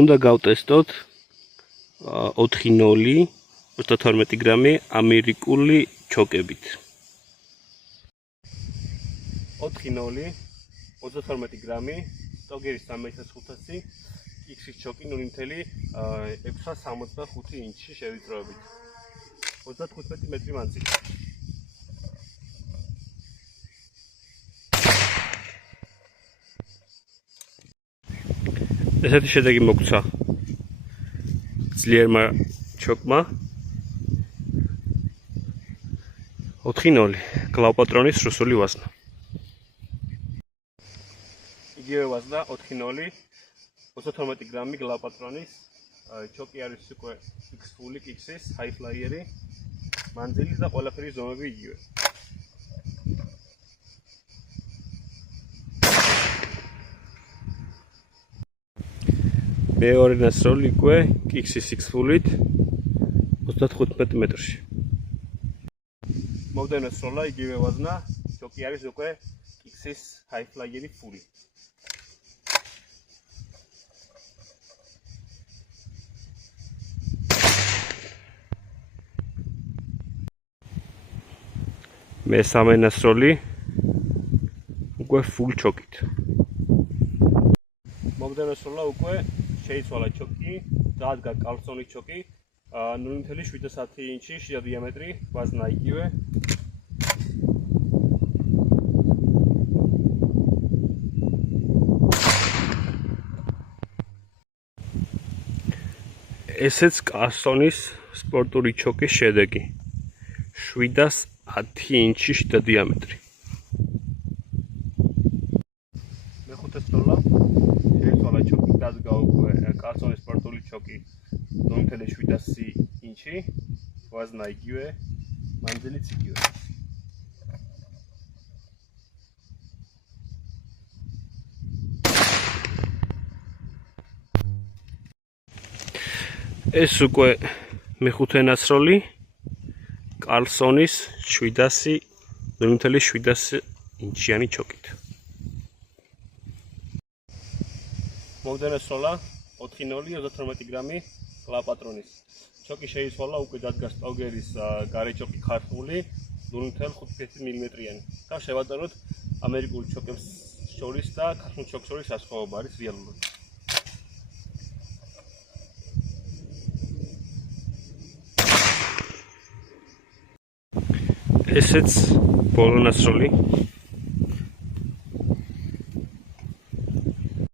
უნდა გავტესტოთ 4-0 32 გრამი ამერიკული ჩოკებით. 4-0 32 გრამი სტოგერის 3500 X-ის ჩოკი 0.665 ინჩი შევიწროებით. 35 მეტრი მანძილი. ესეთი შედეგი მოგცა ძლიერმა ჩოკმა 4-0 გლავპატრონის რუსული ვაზნა. იგივე ვაზნა 4-0 32 გრამი გლავპატრონის ჩოკი არის უკვე X-ფული X-ის ჰაიფლაიერი მანძილი და ყველაფერი ზომები იგივე. მეორე ნასროლი უკვე X-ის X-ფულით 35 მეტრში. მომდევნო სროლა იგივე ვაზნა, ჩოკი არის უკვე X-ის ჰაიფლაიერი ფული. მესამე ნასროლი უკვე ფულ ჩოკით. მომდევნო სროლა უკვე შეიცვალა ჩოკი, დადგა კალსონის ჩოკი 0.7 ინჩი შიდა დიამეტრი, ვაზნა იგივე. ესეც კალსონის სპორტული ჩოკის შედეგი 710 ინჩი შიდა დიამეტრი. მეხუთე სროლა შეიცვალა ჩოკი, დადგა უკვე კალსონის სპორტული ჩოკი 0.7 ინჩი, ვაზნა იგივე, მანძილიც იგივე. ეს უკვე მეხუთე ნასროლი კალსონის 0.7 ინჩიანი ჩოკით. მომდევნო სროლა 4-0 32 გრამი გლავპატრონის ჩოკი შეიცვალა, უკვე დადგა სტოგერის გარე ჩოკი ქართული 0.5 მმ-იანი. და შევატაროთ ამერიკული ჩოკებს შორის და ქართულ ჩოკს შორის ასხვაობა არის რეალურად. ესეც ბოლო ნასროლი